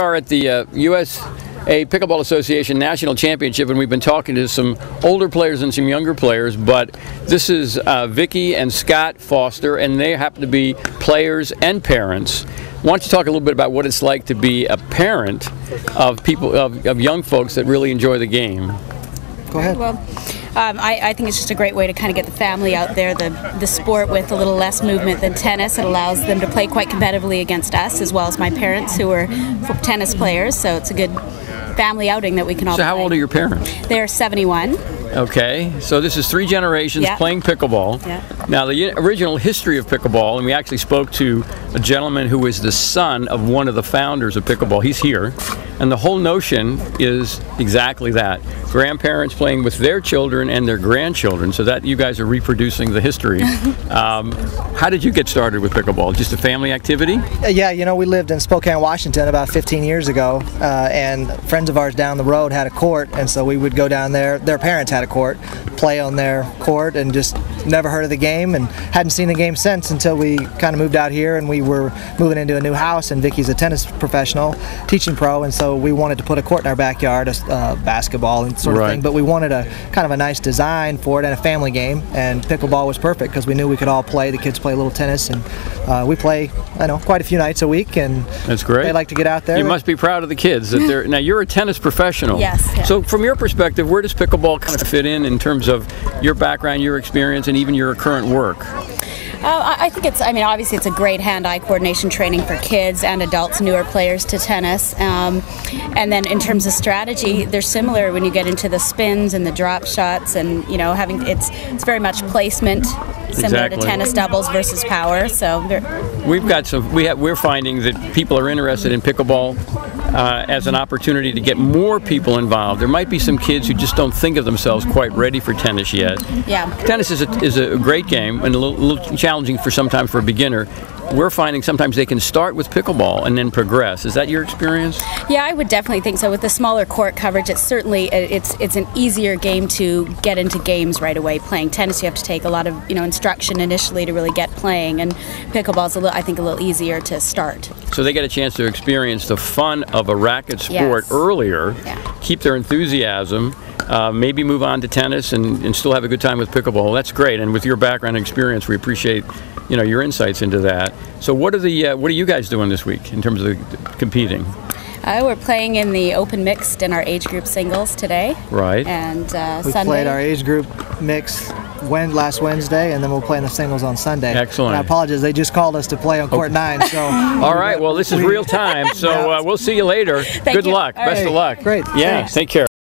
are at the USA Pickleball Association National Championship, and we've been talking to some older players and some younger players, but this is Vickie and Scott Foster, and they happen to be players and parents. Why don't you talk a little bit about what it's like to be a parent of people, of young folks that really enjoy the game? Go ahead. Well, I think it's just a great way to kind of get the family out there. The sport with a little less movement than tennis, it allows them to play quite competitively against us, as well as my parents who are tennis players. So it's a good family outing that we can all play. So how old are your parents? They're 71. Okay, so this is 3 generations playing pickleball. Yeah. Now, the original history of pickleball, and we actually spoke to a gentleman who is the son of one of the founders of pickleball. He's here. And the whole notion is exactly that. Grandparents playing with their children and their grandchildren, so that you guys are reproducing the history. How did you get started with pickleball? Just a family activity? Yeah, you know, we lived in Spokane, Washington about 15 years ago, and friends of ours down the road had a court, and so we would go down there. Their parents had a court, play on their court, and just never heard of the game and hadn't seen the game since until we kind of moved out here and we were moving into a new house, and Vickie's a tennis professional, teaching pro, and so we wanted to put a court in our backyard, basketball and sort of thing, but we wanted a kind of a nice design for it and a family game, and pickleball was perfect because we knew we could all play. The kids play a little tennis, and we play, I know, quite a few nights a week, and that's great. They like to get out there. You must be proud of the kids that they're now. You're a tennis professional. Yes. Yeah. So from your perspective, where does pickleball kind of fit in terms of your background, your experience, and even your current work? I think it's, I mean, obviously it's a great hand-eye coordination training for kids and adults, newer players to tennis. And then in terms of strategy, they're similar when you get into the spins and the drop shots, and, you know, having it's very much placement, similar to tennis doubles versus power. So we've got some, we're finding that people are interested in pickleball as an opportunity to get more people involved. There might be some kids who just don't think of themselves quite ready for tennis yet. Yeah. Tennis is a great game and a little challenging sometimes for a beginner. We're finding sometimes they can start with pickleball and then progress. Is that your experience? Yeah, I would definitely think so. With the smaller court coverage, it's certainly it's an easier game to get into games right away. Playing tennis, you have to take a lot of instruction initially to really get playing, and pickleball's I think a little easier to start. So they get a chance to experience the fun of a racket sport earlier, keep their enthusiasm. Maybe move on to tennis and still have a good time with pickleball. That's great, and with your background and experience, we appreciate your insights into that. So what are you guys doing this week in terms of competing? We're playing in the open mixed in our age group singles today. Right. And we Sunday. played our age group mix last Wednesday, and then we'll play in the singles on Sunday. Excellent. And I apologize, they just called us to play on court 9. So. All right, well, this is real time, so we'll see you later. Good luck. Best of luck. Great. Yeah, Thanks. Take care.